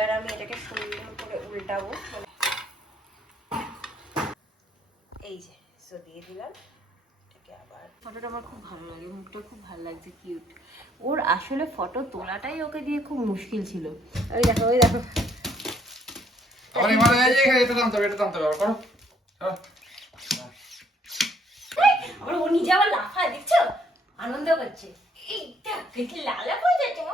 এবার আমি এটাকে সুন্দর করে উল্টাবো। এই যে সো দিয়ে দিলাম এটাকে। আবার ফটোটা আমার খুব ভালো লাগে, মুখটা খুব ভালো লাগছে, কিউট। ওর আসলে ফটো তোলাটাই ওকে দিয়ে খুব মুশকিল ছিল। ওই দেখো ওই দেখো আরে মানে এই যে এটা টানতে হবে আবার করো। আবার ও নিজে আবার লাফায়, দেখছো? আনন্দ করছে। এইটা দেখে লালা হয়ে যাচ্ছে।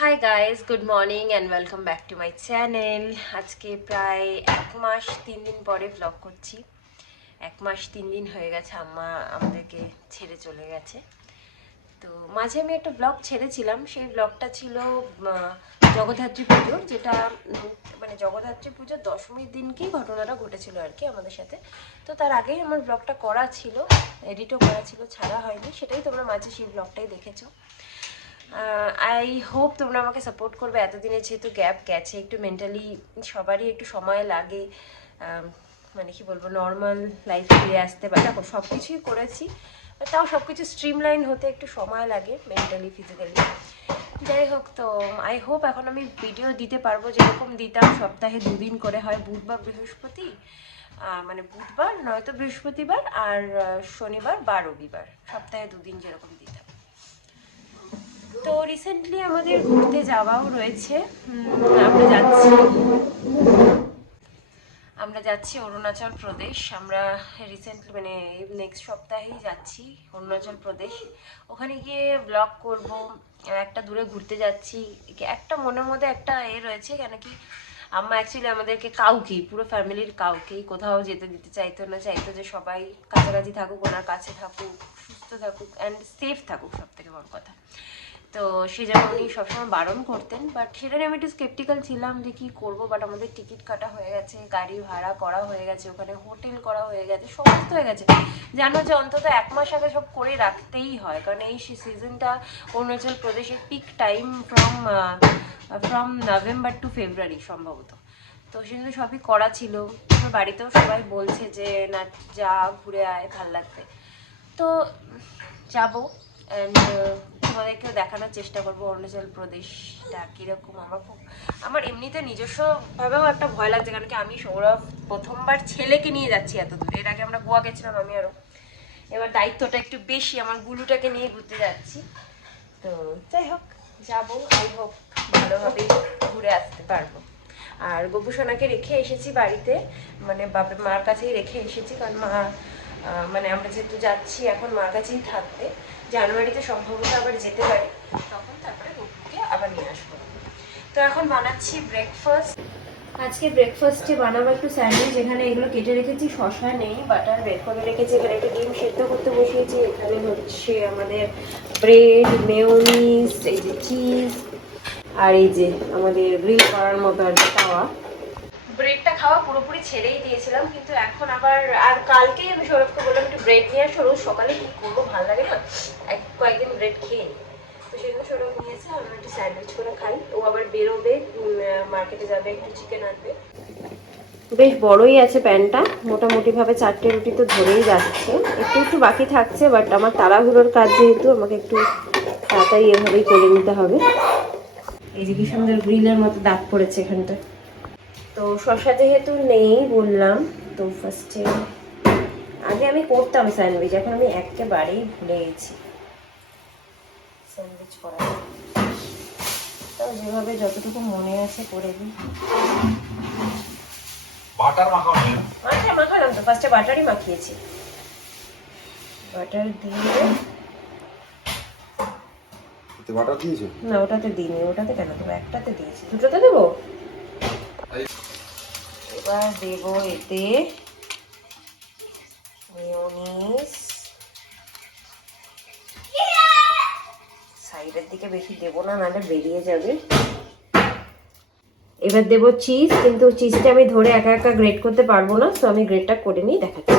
Hi guys, good morning and welcome back to my channel. আজকে প্রায় 1 মাস 3 দিন পরে ব্লগ করছি। 1 মাস 3 দিন হয়ে গেছে আম্মা আমাদেরকে ছেড়ে চলে গেছে। তো মাঝে আমি একটা ব্লগ ছেড়েছিলাম, সেই ব্লগটা ছিল জগদ্ধাত্রী পুজোর, যেটা মানে জগদ্ধাত্রী পুজোর দশমীর দিনকেই ঘটনাটা ঘটেছিল আর কি আমাদের সাথে। তো তার আগেই আমার ব্লগটা করা ছিল, এডিটও করা ছিল, ছাড়া হয়নি। সেটাই তোমরা মাঝে সেই ব্লগটাই দেখেছো। আই হোপ তোমরা আমাকে সাপোর্ট করবে। এতদিনে যেহেতু গ্যাপ গেছে, একটু মেন্টালি সবারই একটু সময় লাগে, মানে কি বলবো, নর্মাল লাইফ ফিরে আসতে। বা দেখো সব কিছুই করেছি, তাও সব কিছু স্ট্রিমলাইন হতে একটু সময় লাগে মেন্টালি ফিজিক্যালি। যাই হোক, তো আই হোপ এখন আমি ভিডিও দিতে পারবো যেরকম দিতাম, সপ্তাহে 2 দিন করে, হয় বুধবার বৃহস্পতি, মানে বুধবার নয়তো বৃহস্পতিবার, আর শনিবার বা রবিবার, সপ্তাহে 2 দিন যেরকম দিতাম। তো রিসেন্টলি আমাদের ঘুরতে যাওয়াও রয়েছে। আমরা যাচ্ছি অরুণাচল প্রদেশ। আমরা রিসেন্টলি মানে নেক্সট সপ্তাহেই যাচ্ছি অরুণাচল প্রদেশ। ওখানে গিয়ে ব্লগ করব। একটা দূরে ঘুরতে যাচ্ছি, একটা মনের মধ্যে একটা রয়েছে, কেন কি আম্মা অ্যাকচুয়ালি আমাদেরকে কাউকেই, পুরো ফ্যামিলির কাউকেই কোথাও যেতে দিতে চাইতো না। চাইতো যে সবাই কাছাকাছি থাকুক, ওনার কাছে থাকুক, সুস্থ থাকুক অ্যান্ড সেফ থাকুক, সব থেকে বড় কথা। তো সেই জন্য উনি সবসময় বারণ করতেন, বাট সেটা নিয়ে আমি একটু স্কেপটিক্যাল ছিলাম যে কী করবো। বাট আমাদের টিকিট কাটা হয়ে গেছে, গাড়ি ভাড়া করা হয়ে গেছে, ওখানে হোটেল করা হয়ে গেছে, সমস্ত হয়ে গেছে। জানো যে অন্তত 1 মাস আগে সব করে রাখতেই হয়, কারণ এই সিজনটা অরুণাচল প্রদেশের peak time from November two ফেব্রুয়ারি সম্ভবত। তো সেজন্য সবই করা ছিল। আমার বাড়িতেও সবাই বলছে যে না, যা ঘুরে আয়, ভাল লাগবে। তো যাবো, তোমাদেরকেও দেখানোর চেষ্টা করবো অরুণাচল প্রদেশটা কীরকম। আমার এমনিতে নিজস্বভাবেও একটা ভয় লাগছে, কারণ কি আমি সৌরভ প্রথমবার ছেলেকে নিয়ে যাচ্ছি এত দূরে। এর আগে আমরা গোয়া গেছিলাম আমি আরও। এবার দায়িত্বটা একটু বেশি, আমার গুলুটাকে নিয়ে ঘুরতে যাচ্ছি। তো যাই হোক, যাবো, আই হোপ ভালোভাবেই ঘুরে আসতে পারবো। আর গোপুসোনাকে রেখে এসেছি বাড়িতে, মানে বাপের মার কাছেই রেখে এসেছি, কারণ মা মানে আমরা যেহেতু যাচ্ছি এখন মার কাছেই থাকবে। জানুয়ারিতে সম্ভবত আবার যেতে পারি, তখন তারপরে গপুকে আবার নিয়ে আসবো। তো এখন বানাচ্ছি ব্রেকফাস্ট। আজকে ব্রেকফাস্টে বানাবো একটু স্যান্ডউইচ। এখানে এগুলো কেটে রেখেছি, শসা নেই, বাটার বের করে রেখেছি। এখানে একটু ডিম সেদ্ধ করতে বসিয়েছি। এখানে হচ্ছে আমাদের ব্রেড, মেয়োনিজ, এই যে চিজ, আর এই যে আমাদের গ্রিল করার মতো আর কি তাওয়া। ব্রেডটা খাওয়া পুরোপুরি ছেড়েই দিয়েছিলাম, কিন্তু এখন আবার, আর কালকেই আমি সৌরভকে বললাম একটু ব্রেড নিয়ে আসো, রোজ সকালে কি করবো, ভালো লাগে না, কয়েকদিন ব্রেড খেয়ে নিই। তো সেজন্য সৌরভ নিয়েছে, আমরা একটু স্যান্ডউইচ করে খাই। ও আবার বেরোবে, মার্কেটে যাবে, একটু চিকেন আনবে। বেশ বড়ই আছে প্যানটা, মোটামুটিভাবে 4টে রুটি তো ধরেই যাচ্ছে। একটু একটু বাকি থাকছে, বাট আমার তাড়াহুড়োর কাজ যেহেতু, আমাকে একটু তাড়াতাড়ি এভাবেই করে নিতে হবে। এই যে কি সুন্দর গ্রিলের মতো দাগ পড়েছে এখানটা। তো শসা যেহেতু নেই বললাম, তো ফার্স্টে আগে আমি করতাম স্যান্ডউইচ, এখন আমি একেবারেই ভুলে গেছি স্যান্ডউইচ করা। তো যেভাবে যতটুকু মনে আছে করে দিই। বাটার মাখাও না? বাটার মাখালাম তো, ফার্স্টে বাটারই মাখিয়েছি। বাটার দিয়ে, বাটার দিয়েছো? না ওটাতে দিইনি। ওটাতে কেন দেবো, একটাতে দিয়েছি, দুটোতে দেবো। এবার দেবো এতে মেয়োনিজ, সাইডের দিকে বেশি দেবো না, নাহলে বেরিয়ে যাবে। এবার দেবো চিজ, কিন্তু চিজটা আমি ধরে একা একা গ্রেট করতে পারবো না, তো আমি গ্রেটটা করে নিই, দেখাচ্ছি।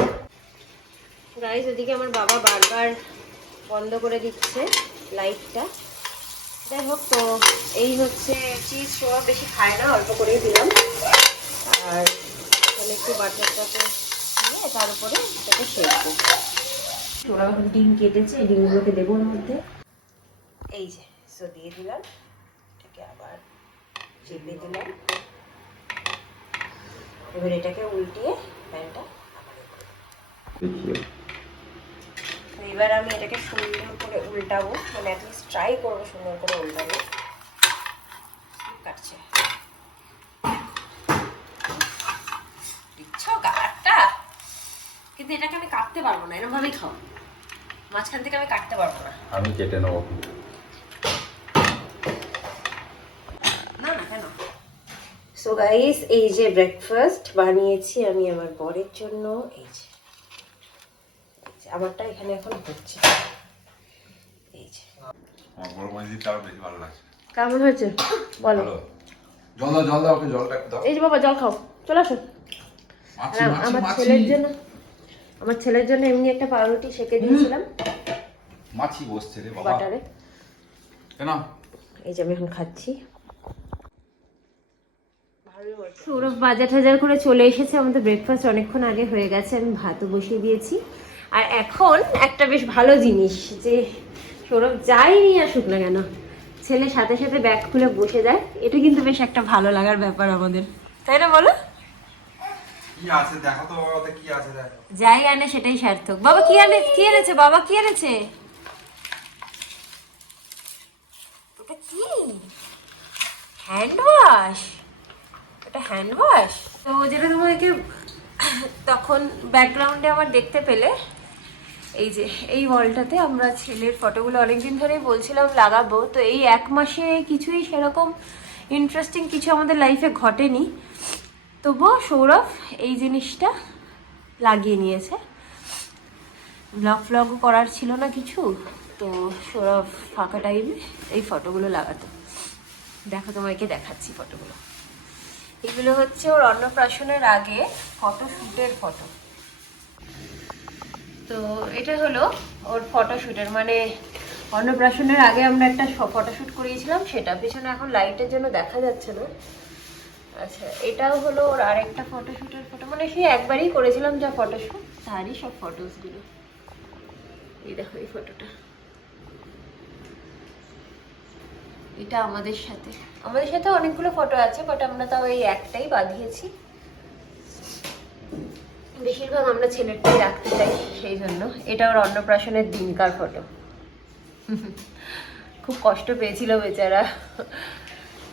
গাইস, ওদিকে আমার বাবা বারবার বন্ধ করে দিচ্ছে লাইটটা। যাই হোক, তো এই হচ্ছে চিজ। সব বেশি খায় না, অল্প করেই দিলাম। আর এখানে একটু বাটারটাকে দিয়ে তার উপরে এটাকে শেখবো। ওরা এখন ডিম কেটেছে, এই ডিমগুলোকে দেবো ওর মধ্যে। এই যে সো দিয়ে দিলাম, এটাকে আবার চেপে দিলাম। এবার এটাকে উল্টিয়ে প্যানটা আবার এবার আমি এটাকে সুন্দর করে উল্টাবো, মানে অ্যাটলিস্ট ট্রাই করবো সুন্দর করে উল্টাবো। কাটছে দিচ্ছ কাটটা, কিন্তু এটাকে আমি কাটতে পারবো না, এরকম ভাবেই খাও। মাঝখান থেকে আমি কাটতে পারবো না। আমি কেটে নেবো। না না কেন। সো গাইস, এই যে ব্রেকফাস্ট বানিয়েছি আমি আমার বরের জন্য। এই যে আমারটা এখানে এখন হচ্ছে। এই যে আমার বড় মাঝিটা আরো বেশি ভালো লাগছে। কেমন হয়েছে বলো? ভালো। জল দাও ওকে, জলটা একটু দাও। এই যে বাবা জল খাও, চলে আসো। আমার ছেলের জন্য এমনি একটা পাউরুটি সেকে দিয়েছিলাম মাছি বসছে রে বাবা বাটারে। কেন? এই যে আমি এখন খাচ্ছি। সৌরভ বাজার টাজার করে চলে এসেছে, আমাদের ব্রেকফাস্ট অনেকক্ষণ আগে হয়ে গেছে, আমি ভাতও বসিয়ে দিয়েছি। আর এখন একটা বেশ ভালো জিনিস, যে সৌরভ যাই নিয়ে আসুক না কেন, ছেলে সাথে সাথে ব্যাগ খুলে বসে যায়। এটা কিন্তু বেশ একটা ভালো লাগার ব্যাপার আমাদের, তাই না বলো? কি আছে দেখো তো বাবা, ওতে কি আছে দেখো। যাই আনে সেটাই সার্থক। বাবা কি এনেছে? বাবা কি এনেছে? ওটা কি? Hand wash. এটা হ্যান্ড ওয়াশ। তো যেটা তোমাকে তখন ব্যাকগ্রাউন্ডে আমার দেখতে পেলে, এই যে এই ওয়ালটাতে আমরা ছেলের ফটোগুলো অনেকদিন ধরেই বলছিলাম লাগাবো। তো এই 1 মাসে কিছুই সেরকম ইন্টারেস্টিং কিছু আমাদের লাইফে ঘটেনি, তবুও সৌরভ এই জিনিসটা লাগিয়ে নিয়েছে। ব্লগও করার ছিল না কিছু, তো সৌরভ ফাঁকা টাইমে এই ফটোগুলো লাগাতো। দেখো তোমাকে দেখাচ্ছি ফটোগুলো। এগুলো হচ্ছে ওর অন্নপ্রাশনের আগে ফটোশ্যুটের ফটো। তো এটা হলো ওর ফটোশ্যুটের, মানে অন্নপ্রাশনের আগে আমরা একটা ফটোশ্যুট করিয়েছিলাম, সেটা পিছনে এখন লাইটের জন্য দেখা যাচ্ছে না। আচ্ছা, এটাও হলো ওর আরেকটা ফটোশ্যুটের ফটো, মানে সেই একবারই করেছিলাম যা ফটোশ্যুট, তারই সব ফটোসগুলো। এই দেখো এই ফটোটা, এটা আমাদের সাথে অনেকগুলো ফটো আছে, বাট আমরা তাও এই একটাই বাঁধিয়েছি। বেশিরভাগ আমরা ছেলেরটাই রাখতে চাই, সেই জন্য। এটা ওর অন্নপ্রাশনের দিনকার ফটো। খুব কষ্ট পেয়েছিল বেচারা।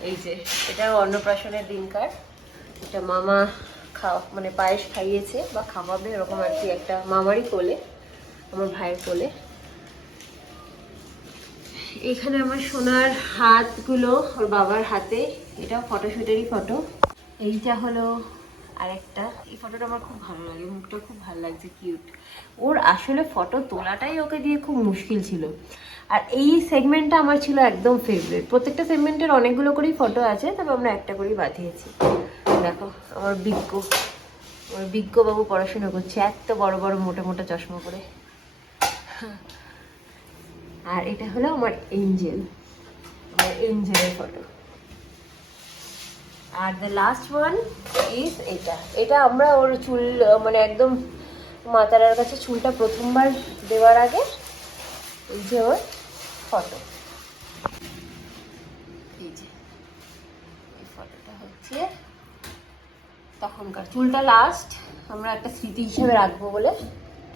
এই যে এটা অন্নপ্রাশনের দিনকার। এটা মামা মানে পায়েস খাইয়েছে বা খাওয়াবে এরকম আর কি, একটা মামারই কোলে, আমার ভাইয়ের কোলে। এখানে আমার সোনার হাতগুলো ওর বাবার হাতে, এটা ফটোশ্যুটেরই ফটো। এইটা হলো আরেকটা। এই ফটোটা আমার খুব ভালো লাগে, মুখটা খুব ভালো লাগছে, কিউট। ওর আসলে ফটো তোলাটাই ওকে দিয়ে খুব মুশকিল ছিল। আর এই সেগমেন্টটা আমার ছিল একদম ফেভারিট। প্রত্যেকটা সেগমেন্টের অনেকগুলো করেই ফটো আছে, তবে আমরা একটা করেই বাঁধিয়েছি। দেখো আমার বিজ্ঞ বাবু পড়াশোনা করছে, এত বড় বড় মোটা মোটা চশমা করে। আর এটা হলো আমার এঞ্জেলের ফটো। আর দ্য লাস্ট ওয়ান ইজ এটা আমরা ওর চুল, মানে একদম মাতারার কাছে চুলটা প্রথমবার দেওয়ার আগে এই যে ওর ফটো। এই যে এই ফটোটা হচ্ছে তখনকার, চুলটা লাস্ট আমরা একটা স্মৃতি হিসেবে রাখবো বলে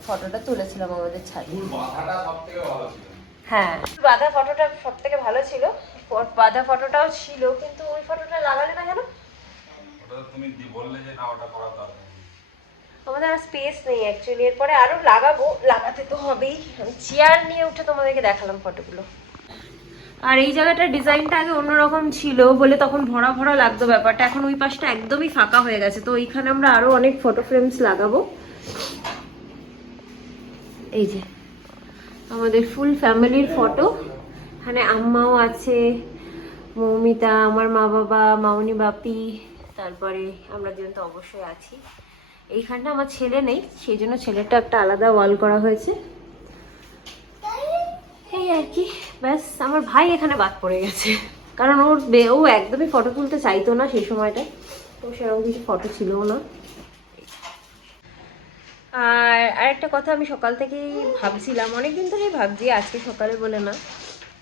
ফটোটা তুলেছিলাম আমাদের ছাদে। হ্যাঁ, বাঁধা ফটোটা সব থেকে ভালো ছিল। বাঁধা ফটোটাও ছিল, কিন্তু ওই ফটোটা লাগালে না কেন? তুমি বললে যে না ওটা করা দরকার, আমাদের আর স্পেস নেই অ্যাকচুয়ালি। এরপরে আরো লাগাতে তো হবেই। আমি চেয়ার নিয়ে উঠে তোমাদেরকে দেখালাম ফটোগুলো। আর এই জায়গাটার ডিজাইনটা আগে অন্যরকম ছিল বলে তখন ভরা ভরা লাগতো ব্যাপারটা, এখন ওই পাশটা একদমই ফাঁকা হয়ে গেছে। তো ওইখানে আমরা আরো অনেক ফটো ফ্রেমস লাগাবো। এই যে আমাদের ফুল ফ্যামিলির ফটো, এখানে আম্মাও আছে, মৌমিতা, আমার মা বাবা, মাউনি বাপি, তারপরে আমরা দুজন তো অবশ্যই আছি। এইখানটা আমার ছেলে নেই, সেই জন্য ছেলেটা একটা আলাদা ওয়াল করা হয়েছে। এই আর কি, ব্যাস। আমার ভাই এখানে বাদ পড়ে গেছে, কারণ ও একদমই ফটো তুলতে চাইতো না সেই সময়টা, তো সেরকম কিছু ফটো ছিল না। আর আরেকটা কথা আমি সকাল থেকেই ভাবছিলাম, অনেকদিন ধরেই ভাবছি, আজকে সকালে বলে না,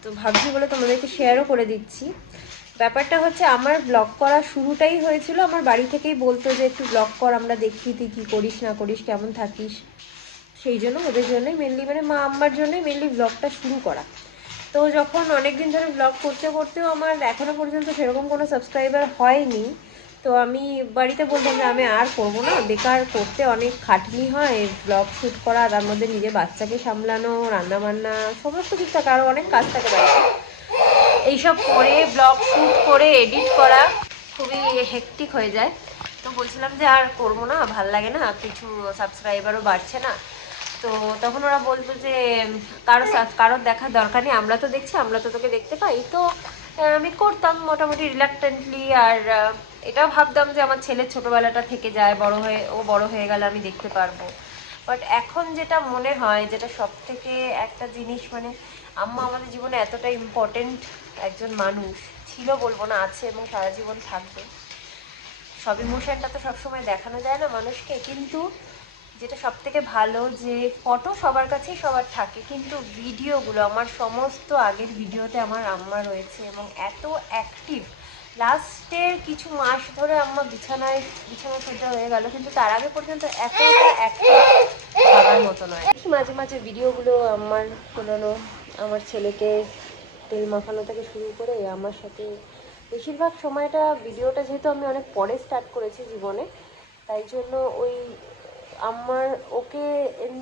তো ভাবছি বলে তোমাদেরকে শেয়ারও করে দিচ্ছি। ব্যাপারটা হচ্ছে আমার ব্লগ করা শুরুটাই হয়েছিল, আমার বাড়ি থেকেই বলতো যে একটু ব্লগ কর, আমরা দেখি তুই কী করিস না করিস, কেমন থাকিস। সেই জন্য ওদের জন্যই মেনলি, মানে মা আম্মার জন্যই মেনলি ব্লগটা শুরু করা। তো যখন অনেক দিন ধরে ব্লগ করতে করতেও আমার এখনও পর্যন্ত সেরকম কোনো সাবস্ক্রাইবার হয়নি, তো আমি বাড়িতে বললাম যে আমি আর করবো না, বেকার, করতে অনেক খাটনি হয় ব্লগ শ্যুট করা, তার মধ্যে নিজের বাচ্চাকে সামলানো, রান্নাবান্না, সমস্ত কিছু থাকে, আরও অনেক কাজ থাকে বাড়িতে। এইসব করে ব্লগ শ্যুট করে এডিট করা খুবই হেক্টিক হয়ে যায়। তো বলছিলাম যে আর করবো না, ভাল লাগে না, কিছু সাবস্ক্রাইবারও বাড়ছে না। তো তখন ওরা বলতো যে কারোর দেখার দরকার নেই, আমরা তো দেখছি, আমরা তো তোকে দেখতে পাই। তো আমি করতাম মোটামুটি রিলাক্টেন্টলি। আর এটাও ভাবতাম যে আমার ছেলের ছোটোবেলাটা থেকে যায়, ও বড় হয়ে গেলে আমি দেখতে পারবো। বাট এখন যেটা মনে হয়, যেটা সব থেকে একটা জিনিস, মানে আম্মা আমাদের জীবনে এতটা ইম্পর্টেন্ট একজন মানুষ ছিল, বলবো না, আছে এবং সারা জীবন থাকবে। সব ইমোশনটা তো সবসময় দেখানো যায় না মানুষকে, কিন্তু যেটা সব থেকে ভালো যে ফটো সবার কাছেই সবার থাকে, কিন্তু ভিডিওগুলো, আমার সমস্ত আগের ভিডিওতে আমার আম্মা রয়েছে এবং এত অ্যাক্টিভ। লাস্টের কিছু মাস ধরে আম্মা বিছানা সজ্জা হয়ে গেল, কিন্তু তার আগে পর্যন্ত এতটা অ্যাক্টিভ ভাবার মতো নয়। মাঝে মাঝে ভিডিওগুলো আমার পুরোনো, আমার ছেলেকে তেল মাখানো থেকে শুরু করে আমার সাথে বেশিরভাগ সময়টা, ভিডিওটা যেহেতু আমি অনেক পরে স্টার্ট করেছি জীবনে, তাই জন্য ওই আমার ওকে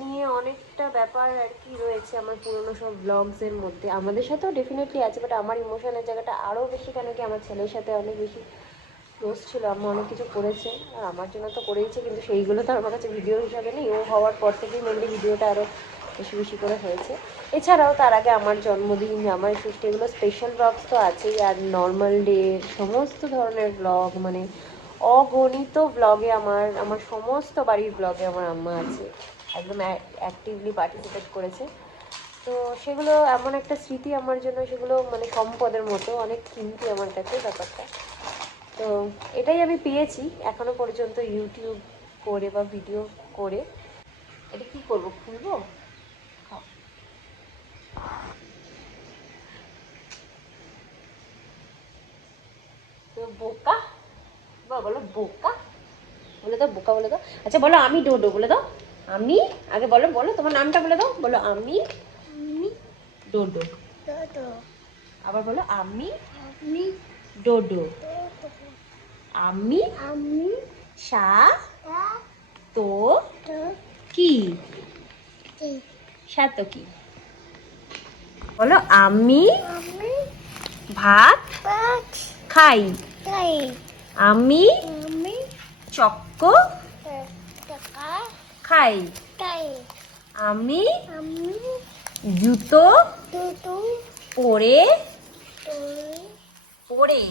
নিয়ে অনেকটা ব্যাপার আর কি রয়েছে আমার পুরোনো সব ব্লগসের মধ্যে। আমাদের সাথেও ডেফিনেটলি আছে, বাট আমার ইমোশনের জায়গাটা আরও বেশি, কেন কি আমার ছেলের সাথে অনেক বেশি ক্লোজ ছিল, আম্মা অনেক কিছু করেছে, আর আমার জন্য তো করেইছে, কিন্তু সেইগুলো তো আমার কাছে ভিডিও হিসাবে নেই। ও হওয়ার পর থেকেই মেনলি ভিডিওটা আরও বেশি বেশি করে হয়েছে। এছাড়াও তার আগে আমার জন্মদিন, আমার ষষ্ঠী, এগুলো স্পেশাল ব্লগস তো আছেই, আর নর্মাল ডে সমস্ত ধরনের ব্লগ, মানে অগণিত ব্লগে আমার সমস্ত বাড়ির ব্লগে আমার আম্মা আছে, একদম অ্যাক্টিভলি পার্টিসিপেট করেছে। তো সেগুলো এমন একটা স্মৃতি আমার জন্য, সেগুলো মানে সম্পদের মতো, অনেক কিমতি আমার কাছে ব্যাপারটা। তো এটাই আমি পেয়েছি এখনো পর্যন্ত ইউটিউব করে বা ভিডিও করে। এটা কি করব, খুলবো? খাও। তো বোকা, বলো বোকা, বলে দাও বোকা, বলে দাও। আচ্ছা বলো আমি ডোডো, বলে দাও। আমি, আগে বলো, বলো তোমার নামটা বলে দাও, বলো আমি ডোডো। আবার বলো আমি ডোডো। আমি সা তো কি, সাতো কি, বলো আমি ভাত খাই, আমি চক্ক খাই, আমি জুতো পরে পরে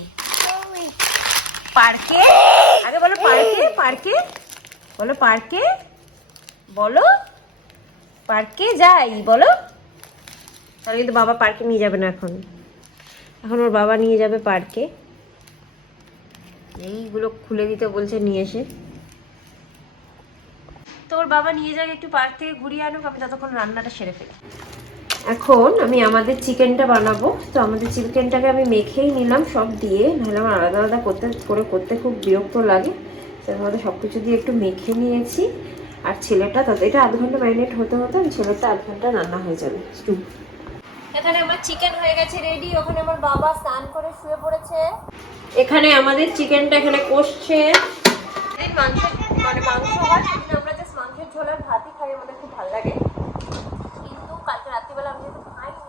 পার্কে, আগে বলো পার্কে, পার্কে বলো, পার্কে বলো, পার্কে যাই, বলো। তাহলে কিন্তু বাবা পার্কে নিয়ে যাবে না, এখন ওর বাবা নিয়ে যাবে পার্কে। এইগুলো খুলে দিতে বলছে নিয়ে এসে। তো ওর বাবা নিয়ে যাক একটু পার্ক থেকে ঘুরিয়ে আনুক, আমি ততক্ষণ রান্নাটা সেরে ফেলি। এখন আমি আমাদের চিকেনটা বানাবো। তো আমাদের চিকেনটাকে আমি মেখেই নিলাম সব দিয়ে, নাহলে আমার আলাদা আলাদা করতে খুব বিরক্ত লাগে। তার মধ্যে সব কিছু দিয়ে একটু মেখে নিয়েছি। আর ছেলেটা, এটা আধ ঘন্টা ম্যারিনেট হতে হতে ছেলেটা আধ ঘন্টা রান্না হয়ে যাবে। এখানে আমার চিকেন হয়ে গেছে রেডি। ওখানে আমার বাবা স্নান করে শুয়ে পড়েছে। এখানে আমাদের চিকেনটা এখানে কষছে। মাংস হয়, সেদিন আমরা জাস্ট মাংসের ঝোল আর ভাতই খাই, আমাদের খুব ভালো লাগে। কিন্তু কালকে রাত্রিবেলা আমি যেহেতু খাইনি,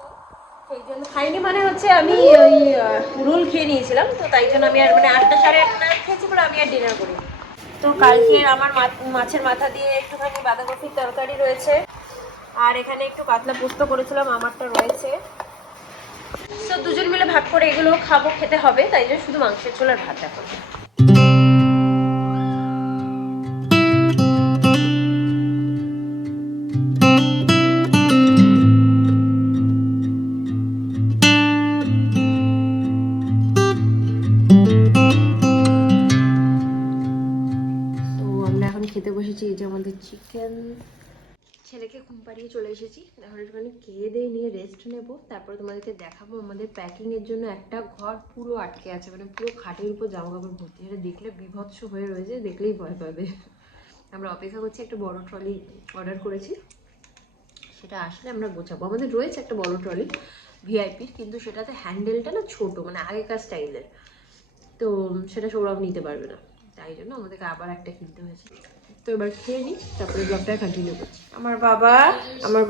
সেই জন্য খাইনি মানে হচ্ছে আমি ওই রোল খেয়ে নিয়েছিলাম, তো তাই জন্য আমি আর মানে 8টা সাড়ে 8টা খেয়েছি বলে আমি আর ডিনার করি। তো কালকে আমার মাছের মাথা দিয়ে একটুখানি বাঁধাকপির তরকারি রয়েছে, আর এখানে একটু কাতলা পোস্ত করেছিলাম, আমারটা রয়েছে। তো দুজন মিলে ভাগ করে এগুলো খাবো, খেতে হবে, তাই জন্য শুধু মাংসের ঝোল আর ভাত এখন। তো আমরা এখন খেতে বসেছি। এই যে আমাদের চিকেন। ঘুম পাড়িয়ে চলে এসেছি, এখন একটুখানি খেয়ে দিয়ে নিয়ে রেস্ট নেব, তারপরে তোমাদেরকে দেখাবো আমাদের প্যাকিংয়ের জন্য একটা ঘর পুরো আটকে আছে, মানে পুরো খাটের উপর জামা কাপড় ভর্তি। এটা দেখলে বিভৎস হয়ে রয়েছে, দেখলেই ভয় পাবে। আমরা অপেক্ষা করছি, একটা বড় ট্রলি অর্ডার করেছি, সেটা আসলে আমরা গোছাবো। আমাদের রয়েছে একটা বড় ট্রলি ভিআইপির, কিন্তু সেটাতে হ্যান্ডেলটা না ছোট, মানে আগেকার স্টাইলের, তো সেটা সৌরভ নিতে পারবে না, তাই জন্য আমাদেরকে আবার একটা কিনতে হয়েছে। তো এবার খেয়ে নিই, তারপরে ব্লগটা কন্টিনিউ করছি। আমার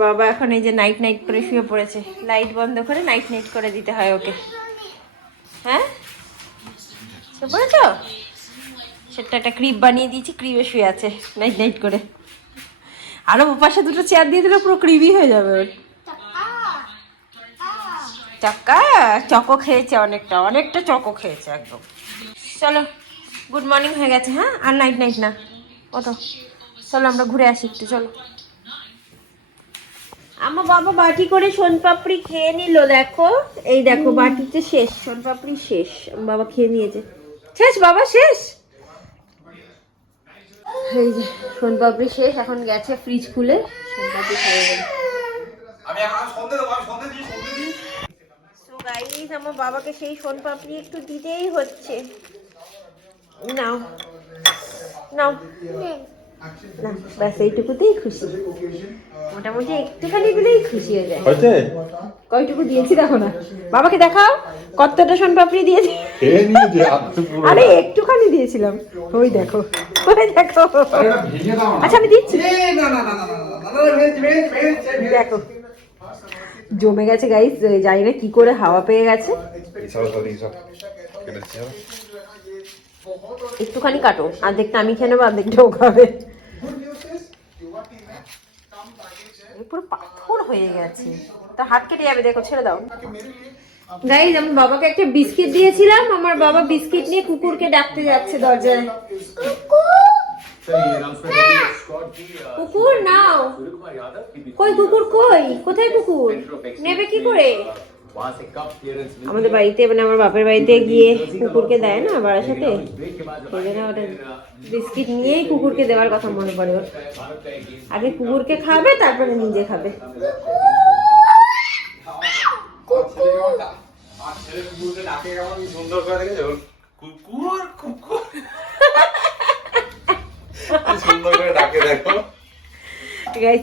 বাবা এখন এই যে নাইট নাইট করে শুয়ে পড়েছে, লাইট বন্ধ করে নাইট নাইট করে দিতে হয় ওকে। হ্যাঁ শুয়ে পড়েছ? সেটা একটা ক্রিপ বানিয়ে দিয়েছি, ক্রিপে শুয়ে আছে নাইট নাইট করে। আরো পাশে দুটো চেয়ার দিয়ে দিলে পুরো ক্রিবি হয়ে যাবে ওর। চাক্কা চকো খেয়েছে, অনেকটা চকো খেয়েছে একদম। চলো গুড মর্নিং হয়ে গেছে, হ্যাঁ আর নাইট নাইট না, ওঠো চলো আমরা ঘুরে আসি একটু, চলো। আমার বাবা বাটি করে সোনপাপড়ি খেয়ে নিল, দেখো এই দেখো বাটিতে শেষ, সোনপাপড়ি শেষ, আমার বাবা খেয়ে নিয়েছে। শেষ বাবা শেষ, এই যে সোনপাপড়ি শেষ, এখন গেছে ফ্রিজ খুলে সোনপাপড়ি খেয়ে গেল। সো গাইস আমার বাবাকে সেই সোনপাপড়ি একটু দিতেই হচ্ছে। নাও নাও না, ব্যাস এইটুকুতেই খুশি, মোটামুটি একটুখানি দিলেই খুশি হয়ে যায়। কয়টুকু দিয়েছি দেখো না, বাবাকে দেখাও কতটা সোনপাপড়ি দিয়েছি। আরে একটুখানি দিয়েছিলাম, ওই দেখো ওই দেখো। আচ্ছা আমি দিচ্ছি, দেখো জমে গেছে গাইস, জানি না কি করে হাওয়া পেয়ে গেছে। একটুখানি কাটো, অর্ধেকটা আমি খেয়ে নেবো, অর্ধেকটা ও খাবে। পুরো পাথর হয়ে গেছে, তার হাত কেটে যাবে, দেখো ছেড়ে দাও। গাইস আমি বাবাকে একটা বিস্কিট দিয়েছিলাম, আমার বাবা বিস্কিট নিয়ে কুকুরকে ডাকতে যাচ্ছে দরজায়। কুকুর নাও, কই কুকুর কই, কোথায় কুকুর নেবে কি করে? আমাদের বাড়িতে মানে আমার বাপের বাড়িতে গিয়ে কুকুরকে দেয় না বারাসাতে, সেই জন্য ওটা বিস্কিট নিয়েই কুকুরকে দেওয়ার কথা মনে পড়ে ওর। আগে কুকুরকে খাবে তারপরে নিজে খাবে।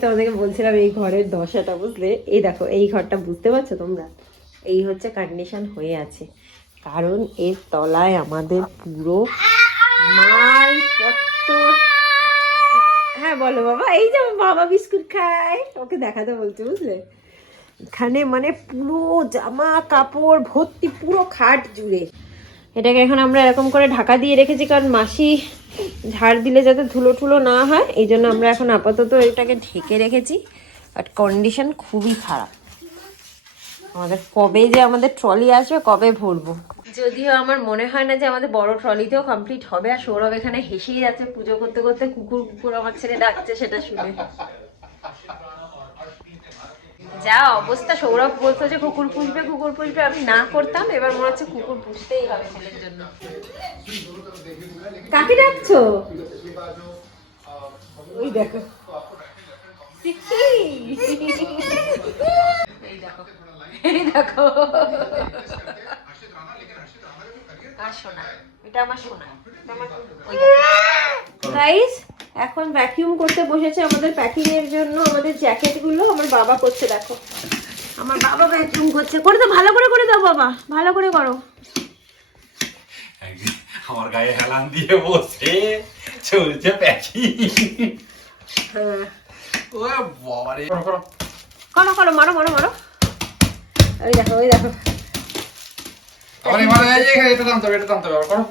তোমাদেরকে বলছিলাম এই ঘরের দশাটা, বুঝলে? এই দেখো এই ঘরটা, বুঝতে পারছো তোমরা? এই হচ্ছে কন্ডিশন হয়ে আছে, কারণ এর তলায় আমাদের পুরো মালপত্র। হ্যাঁ বলো বাবা, এই যে বাবা বিস্কুট খায়, ওকে দেখাতে বলছি, বুঝলে? এখানে মানে পুরো জামা কাপড় ভর্তি, পুরো খাট জুড়ে। এটাকে এখন আমরা এরকম করে ঢাকা দিয়ে রেখেছি, কারণ মাসি ঝাড় দিলে যাতে ধুলো টুলো না হয়, এই জন্য আমরা এখন আপাতত এটাকে ঢেকে রেখেছি। বাট কন্ডিশন খুবই খারাপ, আমাদের কবে যে আমাদের ট্রলি আসবে, কবে ভরবো। যদিও আমার মনে হয় না যে আমাদের বড় ট্রলিতেও কমপ্লিট হবে। আর সৌরভ এখানে হেসেই যাচ্ছে পুজো করতে করতে, কুকুর কুকুর আমার ছেড়ে ডাকছে সেটা শুনে। যা অবস্থা, সৌরভ বলতো যে কুকুর পুষবে কুকুর পুষবে, আমি না করতাম, এবার মনে হচ্ছে কুকুর পুষতেই হবে ছেলের জন্য। কাকে ডাকছো? ওই দেখো এই দেখো এই দেখো, আর সোনা, এটা আমার সোনা, এটা আমার। গাইস এখন ভ্যাকিউম করতে বসেছে আমাদের প্যাকিং এর জন্য, আমাদের জ্যাকেট গুলো আমার বাবা করছে, দেখো আমার বাবা ভ্যাকিউম করছে। করে দাও, ভালো করে করে দাও বাবা, ভালো করে করো। আমার গায়ে হেলান দিয়ে বসে চলছে প্যাকিং। হ্যাঁ ও বাবা রে, করো করো, মারো মারো মারো, ওই দেখো ওই দেখো। আরে মারা এই যে এটা টানতে হবে, এটা টানতে হবে, করো।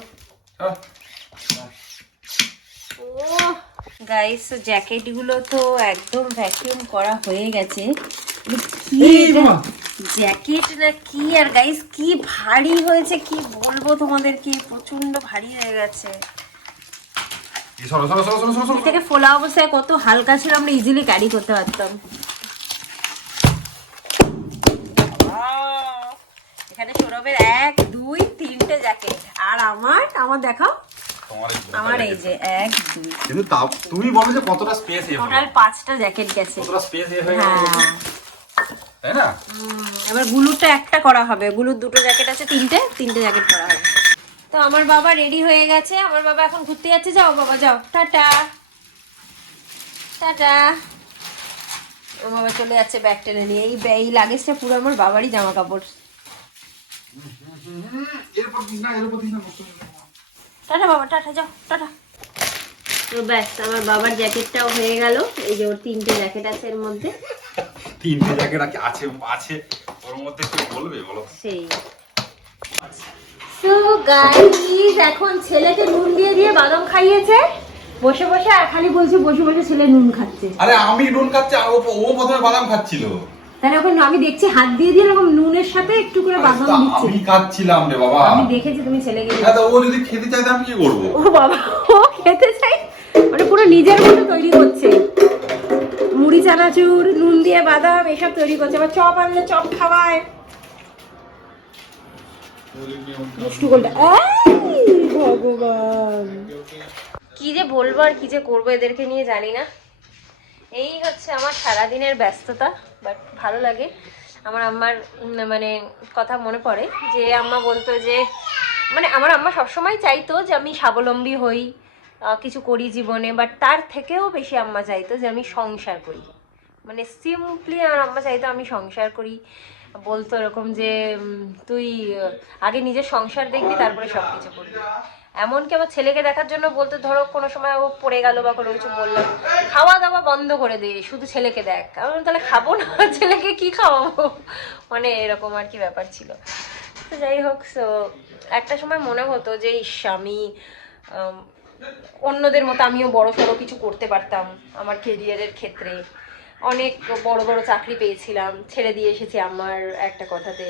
গাইস জ্যাকেট গুলো তো একদম ভ্যাকিউম করা হয়ে গেছে। জ্যাকেট না কি, আর গাইস কি ভারী হয়েছে, কি বলবো তোমাদেরকে, প্রচন্ড ভারী হয়ে গেছে। থেকে ফোলা অবস্থায় কত হালকা ছিল, আমরা ইজিলি ক্যারি করতে পারতাম। এখানে সৌরভের 1 2 3টে জ্যাকেট, আর আমার দেখাও তোমার আমার এই যে 1 2 কিন্তু তাও তুমি বলো যে কতটা স্পেস টোটাল 5টা জ্যাকেট গেছে। কতটা স্পেস হয়ে গেল হ্যাঁ তাই না? এবার গুলুরটা একটা করা হবে, গুলুর 2টো জ্যাকেট আছে, 3টে জ্যাকেট করা হবে। তো আমার বাবা রেডি হয়ে গেছে, আমার বাবা এখন ঘুরতে যাচ্ছে। যাও বাবা যাও, টাটা টাটা। আমার বাবা চলে যাচ্ছে ব্যাগ টেনে নিয়ে। এই লাগেজটা পুরো আমার বাবারই জামা কাপড়। টাটা বাবা, টাটা, যাও টাটা। তো ব্যাস আমার বাবার জ্যাকেটটাও হয়ে গেল। এই যে ওর 3টে জ্যাকেট আছে এর মধ্যে। 3টে জ্যাকেট আছে আছে ওর মধ্যে কি বলবে বলো? সেই সো গাইস, এখন ছেলেকে নুন দিয়ে দিয়ে বাদাম খাইয়েছে বসে বসে, আর খালি বলছে বসে বসে ছেলে নুন খাচ্ছে। আরে আমি নুন খাচ্ছি আর ও প্রথমে বাদাম খাচ্ছিল। তাহলে এখন আমি দেখছি হাত দিয়ে দিয়ে এরকম নুনের সাথে একটু করে বাদাম দিচ্ছে। আমি খাচ্ছিলাম রে বাবা। আমি দেখেছি তুমি ছেলেকে। হ্যাঁ, তো ও যদি খেতে চায় আমি কি করব? ও বাবা, ও খেতে চাই মানে পুরো নিজের মতো তৈরি করছে। মুড়ি চানাচুর, নুন দিয়ে বাদাম এসব তৈরি করছে। আবার চপ আনলে চপ খাওয়ায়। ভগবান, কি যে বলবো আর কি যে করবো এদেরকে নিয়ে জানি না। এই হচ্ছে আমার সারাদিনের ব্যস্ততা, বাট ভালো লাগে। আমার আম্মার মানে কথা মনে পড়ে যে আম্মা বলতো যে মানে আমার আম্মা সবসময় চাইতো যে আমি স্বাবলম্বী হই, কিছু করি জীবনে, বাট তার থেকেও বেশি আম্মা চাইতো যে আমি সংসার করি। মানে সিম্পলি আমার আম্মা চাইতো আমি সংসার করি। বলতো এরকম যে তুই আগে নিজের সংসার দেখবি, তারপরে সব কিছু করবি। এমনকি আমার ছেলেকে দেখার জন্য বলতো, ধরো কোনো সময় ও পড়ে গেল বা কোনো কিছু বললাম, খাওয়া দাওয়া বন্ধ করে দে, শুধু ছেলেকে দেখ। আমি তাহলে খাবো না, ছেলেকে কি খাওয়াবো, মানে এরকম আর কি ব্যাপার ছিল। তো যাই হোক, সো একটা সময় মনে হতো যে ইস, আমি অন্যদের মতো আমিও বড় সড়ো কিছু করতে পারতাম আমার কেরিয়ারের ক্ষেত্রে। অনেক বড় বড় চাকরি পেয়েছিলাম, ছেড়ে দিয়ে এসেছি আমার একটা কথাতে।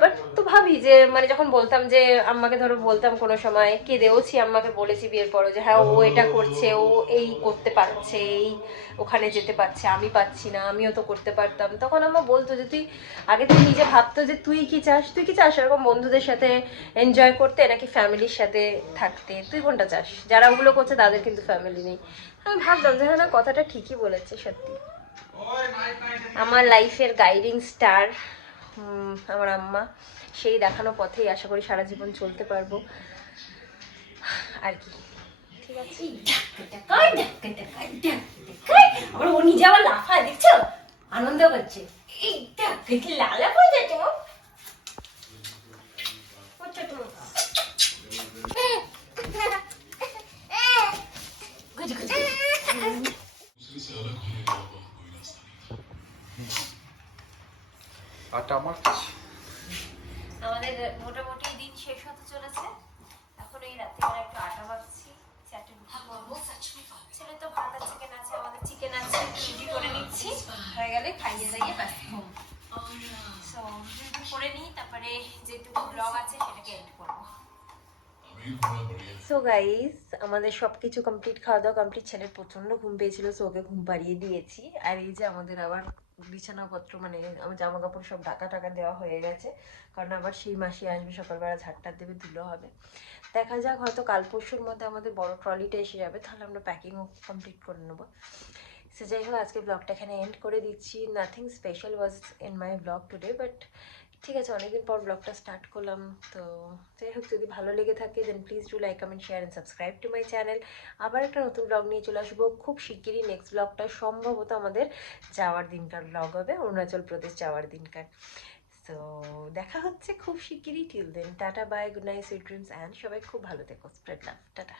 বাট তো ভাবি যে মানে যখন বলতাম যে আম্মাকে, ধরো বলতাম কোনো সময়, কেঁদেওছি আম্মাকে, বলেছি বিয়ের পরও যে হ্যাঁ ও এটা করছে, ও এই করতে পারছে, এই ওখানে যেতে পারছে, আমি পাচ্ছি না, আমিও তো করতে পারতাম। তখন আম্মা বলতো যে তুই আগে তুই নিজে ভাবতো যে তুই কি চাস এরকম বন্ধুদের সাথে এনজয় করতে, নাকি ফ্যামিলির সাথে থাকতে, তুই কোনটা চাস? যারা ওগুলো করছে তাদের কিন্তু ফ্যামিলি নেই। আমি ভাবতাম যে হ্যাঁ না, কথাটা ঠিকই বলেছে সত্যি। আমার লাইফের গাইডিং স্টার আমার আম্মা, সেই দেখানো পথেই আশা করি সারা জীবন চলতে পারবো আর কি। ঠিক আছে, আবার ও নিজে আবার লাফায়, দেখছো, আনন্দ করছে। লালা হয়ে যাচ্ছে আমাদের মোটামুটি দিন শেষ হতে চলেছে। এখন এই রাত্রিবেলা একটু আটা মাখছি, চাটে খাবো। ছেলে তো ভাত আর চিকেন আছে, আমাদের চিকেন আছে, রুটি করে নিচ্ছি, হয়ে গেলে খাইয়ে দাইয়ে ব্যাস ঘুম। সো রুটি করে নিই, তারপরে যেটুকু ব্লগ আছে সেটাকে এন্ড করবো। সো গাইস, আমাদের সবকিছু কমপ্লিট, খাওয়া দাওয়া কমপ্লিট। ছেলের প্রচন্ড ঘুম পেয়েছিল, সো ওকে ঘুম পাড়িয়ে দিয়েছি। আর এই যে আমাদের আবার বিছানাপত্র মানে আমার জামা কাপড় সব ঢাকা টাকা দেওয়া হয়ে গেছে, কারণ আবার সেই মাসি আসবে, সকালবেলা ঝাড়টা দেবে, ধুলো হবে। দেখা যাক, হয়তো কাল পরশুর মধ্যে আমাদের বড় ট্রলিটা এসে যাবে, তাহলে আমরা প্যাকিংও কমপ্লিট করে নেবো। সো যাই হোক, আজকে ব্লগটা এখানে এন্ড করে দিচ্ছি। Nothing special was in my blog today, but ঠিক আছে, অনেকদিন পর ব্লগটা স্টার্ট করলাম। তো যাই হোক, যদি ভালো লেগে থাকে then please do like, comment, share and subscribe to my channel. আবার একটা নতুন ব্লগ নিয়ে চলে আসবো খুব শিগগিরই। নেক্সট ব্লগটা সম্ভবত আমাদের যাওয়ার দিনকার ব্লগ হবে, অরুণাচল প্রদেশ যাওয়ার দিনকার। সো দেখা হচ্ছে খুব শিগগিরই। Till then ta-ta, bye, good night, sweet dreams, and সবাই খুব ভালো থেকো। Spread love, tata.